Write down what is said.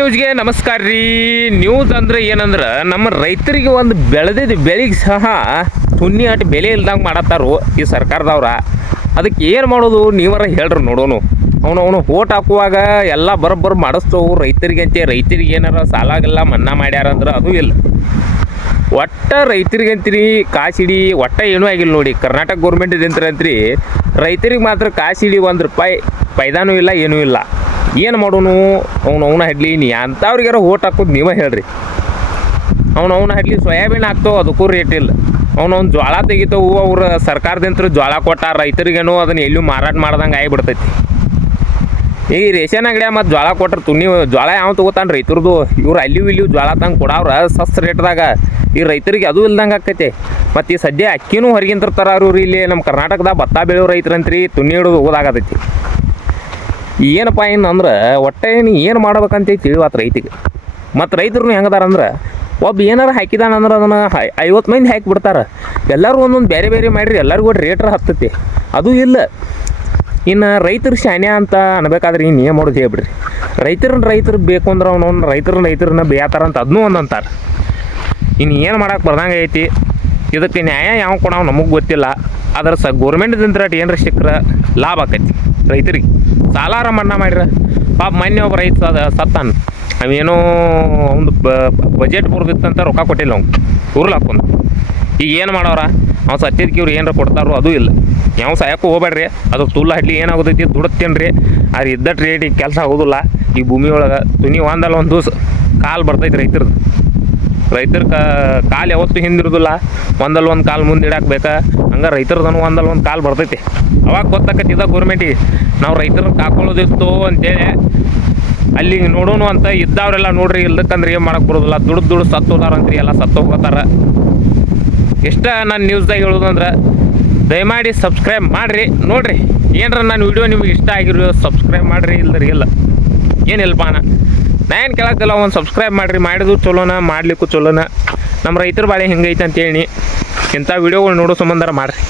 ನ್ಯೂಸ್ಗೆ ನಮಸ್ಕಾರ ರೀ. ನ್ಯೂಸ್ ಅಂದ್ರೆ ಏನಂದ್ರೆ ನಮ್ಮ ರೈತರಿಗೆ ಒಂದು ಬೆಳೆದಿದ್ದ ಬೆಳೆಗೆ ಸಹ ತುನ್ನಿ ಅಟ್ ಬೆಲೆ ಇಲ್ದಂಗೆ ಮಾಡತ್ತಾರು ಈ ಸರ್ಕಾರದವ್ರ. ಅದಕ್ಕೆ ಏನು ಮಾಡೋದು ನೀವರ ಹೇಳ್ರಿ ನೋಡೋನು. ಅವನು ಅವನು ಓಟ್ ಹಾಕುವಾಗ ಎಲ್ಲ ಬರೋಬ್ಬರ್ ಮಾಡಿಸ್ತವು ರೈತರಿಗೆ ಅಂತೆ. ರೈತರಿಗೆ ಏನಾರ ಸಾಲಾಗೆಲ್ಲ, ಮನ್ನಾ ಮಾಡ್ಯಾರ ಅಂದ್ರೆ ಅದು ಇಲ್ಲ. ಒಟ್ಟ ರೈತರಿಗೆ ಅಂತೀರಿ ಕಾಸಿಡಿ ಒಟ್ಟ ಏನೂ ಆಗಿಲ್ಲ ನೋಡಿ. ಕರ್ನಾಟಕ ಗೌರ್ಮೆಂಟ್ ಅಂತ ರೈತರಿಗೆ ಮಾತ್ರ ಕಾಸಿಡಿ ಒಂದು ರೂಪಾಯಿ ಪೈದಾನೂ ಇಲ್ಲ, ಏನೂ ಇಲ್ಲ. ಏನು ಮಾಡೋನು? ಅವ್ನು ಅವನ ಹೆಡ್ಲಿ, ನೀ ಅಂಥವ್ರಿಗಾರ ಓಟ್ ಹಾಕೋದು ನೀವೇ ಹೇಳ್ರಿ. ಅವ್ನು ಅವನ ಹಡ್ಲಿ ಸೋಯಾಬೀನ್ ಹಾಕ್ತಾವೆ ಅದಕ್ಕೂ ರೇಟ್ ಇಲ್ಲ. ಅವ್ನು ಅವ್ನು ಜ್ವಾಳ ತೆಗಿತಾವು ಅವ್ರ ಸರ್ಕಾರದಿಂದ ಜ್ವಾಳ ಕೊಟ್ಟ ರೈತರಿಗೇನು ಅದನ್ನ ಎಲ್ಲೂ ಮಾರಾಟ ಮಾಡ್ದಂಗೆ ಆಗಿಬಿಡ್ತೈತಿ. ಈ ರೇಷನ್ ಅಂಗಡಿಯ ಮತ್ತು ಜ್ವಾಳ ಕೊಟ್ರೆ ತುನಿ ಜ್ವಾಳ ಯಾವ ತೊಗೋತಾನೆ ರೈತರದು? ಇವ್ರು ಅಲ್ಲಿ ಇಲ್ಲಿ ಜ್ವಾಳ ತಂಗೆ ಕೊಡವ್ರ ಸಸ್ ರೇಟ್ದಾಗ. ಈ ರೈತರಿಗೆ ಅದು ಇಲ್ದಂಗೆ ಆಕೈತೆ. ಮತ್ತು ಈ ಸದ್ಯ ಅಕ್ಕಿನೂ ಹೊರಗಿಂತಿರ್ತಾರ ತರಾರು ರೀ ಇಲ್ಲಿ ನಮ್ಮ ಕರ್ನಾಟಕದಾಗ ಭತ್ತ ಬೆಳೆಯೋ ರೈತರಂತ್ರಿ ತುನಿ ಹಿಡಿದು ಹೋಗೋದಾಗತೈತಿ ಏನಪ್ಪ ಏನು ಅಂದ್ರೆ ಒಟ್ಟೆ ಏನು ಏನು ಮಾಡ್ಬೇಕಂತ ತಿಳಿವಾತ್ ರೈತಿಗೆ. ಮತ್ತು ರೈತರು ಹೆಂಗದಾರ ಅಂದ್ರೆ ಒಬ್ಬ ಏನಾರು ಹಾಕಿದಾನ ಅಂದ್ರೆ ಅದನ್ನು ಐವತ್ತು ಮಂದಿ ಹಾಕಿ ಬಿಡ್ತಾರೆ. ಎಲ್ಲರೂ ಒಂದೊಂದು ಬೇರೆ ಬೇರೆ ಮಾಡಿರಿ, ಎಲ್ಲರಿಗೂ ರೇಟ್ರ ಹತ್ತೈತಿ. ಅದು ಇಲ್ಲ. ಇನ್ನು ರೈತರು ಶಾನ್ಯ ಅಂತ ಅನ್ಬೇಕಾದ್ರೆ ಇನ್ನು ಏನು ಮಾಡೋದು ಹೇಳ್ಬಿಡ್ರಿ. ರೈತರನ್ನ ರೈತರು ಬೇಕು ಅಂದ್ರೆ ಅವನವ್ನ ರೈತರನ್ನ ರೈತರನ್ನ ಬೇಯತಾರ ಅಂತ ಅದನ್ನೂ ಒಂದು ಅಂತಾರೆ. ಇನ್ನು ಏನು ಮಾಡಕ್ಕೆ ಬರ್ದಂಗೆ ಐತಿ? ಇದಕ್ಕೆ ನ್ಯಾಯ ಯಾವ ಕೊಡೋ ನಮಗೆ ಗೊತ್ತಿಲ್ಲ. ಅದ್ರ ಸ ಗೋರ್ಮೆಂಟ್ದಿಂದ ಏನ್ರ ಸಿಕ್ಕರೆ ಲಾಭ ಆಕೈತಿ. ರೈತರಿಗೆ. ಸಾಲಾರ ಮನ್ನಾ ಮಾಡಿರ. ಪಾಪ ಮೊನ್ನೆ ಒಬ್ಬ ರೈತ ಸತ್ತಾನ. ಅವೇನೋ ಒಂದು ಬಜೆಟ್ ಬರೋದಿತ್ತಂತ ರೊಕ್ಕ ಕೊಟ್ಟಿಲ್ಲ ಅವ್ನು. ಊರ್ಲ ಹಾಕೊಂಡು. ಈಗ ಏನು ಮಾಡೋರ? ಅವ್ನು ಸತ್ಯದಕ್ಕೆ ಇವ್ರು ಏನಾರ ಕೊಡ್ತಾರೋ ಅದು ಇಲ್ಲ. ಯಾವ ಸಾಯಕ್ಕೂ ಹೋಗ್ಬೇಡ್ರಿ. ಅದು ತುಲ್ಲ ಹಡ್ಲಿ ಏನಾಗೋದೈತಿ ದುಡತ್ತೇನ್ರಿ. ಅದು ಇದ್ದಟ್ಟು ರೇಟಿಗೆ ಕೆಲಸ ಆಗೋದಿಲ್ಲ. ಈ ಭೂಮಿ ಒಳಗೆ ತುನಿ ಒಂದಲ್ಲ ಒಂದು ದಿವಸ ಕಾಲು ಬರ್ತೈತಿ ರೈತರದ್ದು ರೈತರ ಕಾಲು ಯಾವತ್ತೂ ಹಿಂದಿರುದಿಲ್ಲ. ಒಂದಲ್ಲ ಒಂದು ಕಾಲು ಮುಂದೆ ಇಡಾಕ್ ಬೇಕಾ ಹಂಗೆ ರೈತರದನು ಒಂದಲ್ಲ ಒಂದು ಕಾಲು ಬರ್ತೈತಿ. ಅವಾಗ ಗೊತ್ತಾಕತ್ತಿದ ಗೌರ್ಮೆಂಟಿಗೆ ನಾವು ರೈತರನ್ನ ಕಾಕೊಳ್ಳೋದಿತ್ತು ಅಂತೇಳಿ. ಅಲ್ಲಿ ನೋಡೋಣ ಅಂತ ಇದ್ದವ್ರೆಲ್ಲ ನೋಡ್ರಿ, ಇಲ್ದಕ್ಕಂದ್ರೆ ಏನು ಮಾಡಕ್ಕೆ ಬರೋದಿಲ್ಲ. ದುಡ್ಡು ದುಡ್ಡು ಸತ್ತು ಹೋದಾರಂತ್ರಿ ಎಲ್ಲ ಸತ್ತು ಹೋಗೋತಾರ ಇಷ್ಟ ನಾನು ನ್ಯೂಸ್ದಾಗ ಹೇಳೋದಂದ್ರೆ ದಯಮಾಡಿ ಸಬ್ಸ್ಕ್ರೈಬ್ ಮಾಡಿರಿ. ನೋಡಿರಿ, ಏನರ ನಾನು ವಿಡಿಯೋ ನಿಮ್ಗೆ ಇಷ್ಟ ಆಗಿರೋ ಸಬ್ಸ್ಕ್ರೈಬ್ ಮಾಡಿರಿ, ಇಲ್ದ್ರಿ ಇಲ್ಲ. ಏನಿಲ್ಲಪ್ಪ ನಾ ಏನು ಕೇಳಕ್ಕಿಲ್ಲ ಒಂದು ಸಬ್ಸ್ಕ್ರೈಬ್ ಮಾಡಿರಿ. ಮಾಡಿದ್ರು ಚಲೋನ, ಮಾಡ್ಲಿಕ್ಕೂ ಚಲೋನ. ನಮ್ಮ ರೈತರ ಬಾಳೆ ಹೆಂಗೈತೆ ಅಂತೇಳಿ ಇಂಥ ವೀಡಿಯೋಗಳು ನೋಡೋ ಸಂಬಂಧ ಮಾಡಿರಿ.